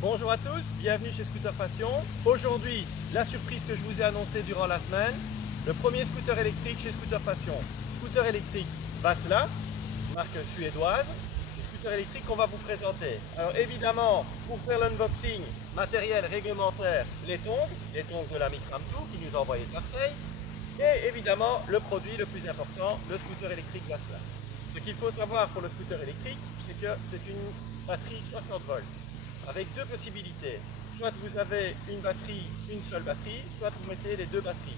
Bonjour à tous, bienvenue chez Scooter Passion. Aujourd'hui, la surprise que je vous ai annoncée durant la semaine, le premier scooter électrique chez Scooter Passion. Scooter électrique Vassla, marque suédoise, et scooter électrique qu'on va vous présenter. Alors évidemment, pour faire l'unboxing, matériel réglementaire, les tongs de la Micram 2 qui nous a envoyé de Marseille, et évidemment le produit le plus important, le scooter électrique Vassla. Ce qu'il faut savoir pour le scooter électrique, c'est que c'est une batterie 60 volts. Avec deux possibilités. Soit vous avez une seule batterie, soit vous mettez les deux batteries.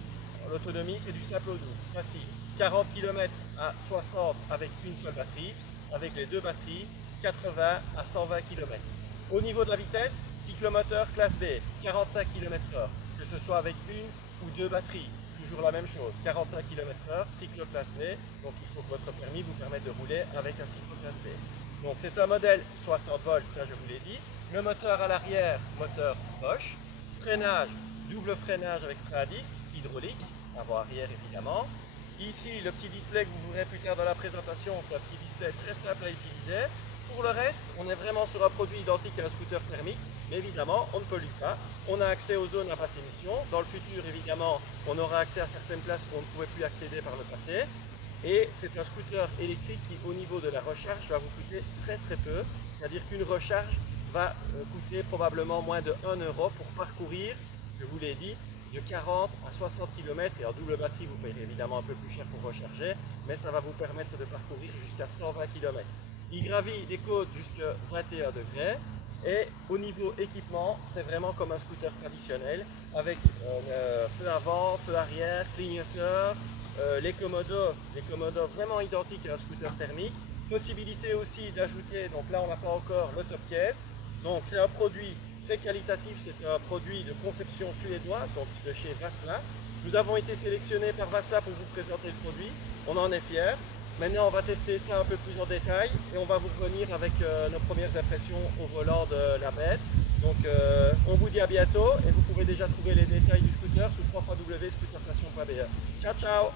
L'autonomie, c'est du simple au doux, facile. 40 km à 60 avec une seule batterie, avec les deux batteries, 80 à 120 km. Au niveau de la vitesse, cyclomoteur classe B, 45 km/h, que ce soit avec une ou deux batteries. Toujours la même chose, 45 km/h, cyclo classe B, donc il faut que votre permis vous permette de rouler avec un cyclo classe B. Donc c'est un modèle 60 volts, ça je vous l'ai dit. Le moteur à l'arrière, moteur Bosch. Freinage, double freinage avec frein à disque, hydraulique, avant arrière évidemment. Ici, le petit display que vous verrez plus tard dans la présentation, c'est un petit display très simple à utiliser. Pour le reste, on est vraiment sur un produit identique à un scooter thermique, mais évidemment, on ne pollue pas. On a accès aux zones à basse émission. Dans le futur, évidemment, on aura accès à certaines places où on ne pouvait plus accéder par le passé. Et c'est un scooter électrique qui, au niveau de la recharge, va vous coûter très peu. C'est-à-dire qu'une recharge va coûter probablement moins de 1 euro pour parcourir, je vous l'ai dit, de 40 à 60 km. Et en double batterie, vous payerez évidemment un peu plus cher pour recharger, mais ça va vous permettre de parcourir jusqu'à 120 km. Il gravit les côtes jusqu'à 21 degrés. Et au niveau équipement, c'est vraiment comme un scooter traditionnel, avec feu avant, feu arrière, clignoteur, les commodos vraiment identiques à un scooter thermique. Possibilité aussi d'ajouter, donc là on n'a pas encore le top case, donc c'est un produit très qualitatif, c'est un produit de conception suédoise, donc de chez Vassla. Nous avons été sélectionnés par Vassla pour vous présenter le produit, on en est fiers. Maintenant on va tester ça un peu plus en détail et on va vous revenir avec nos premières impressions au volant de la bête. Donc on vous dit à bientôt et vous pouvez déjà trouver les détails du scooter sur www.scooterpassion.be. Ciao ciao.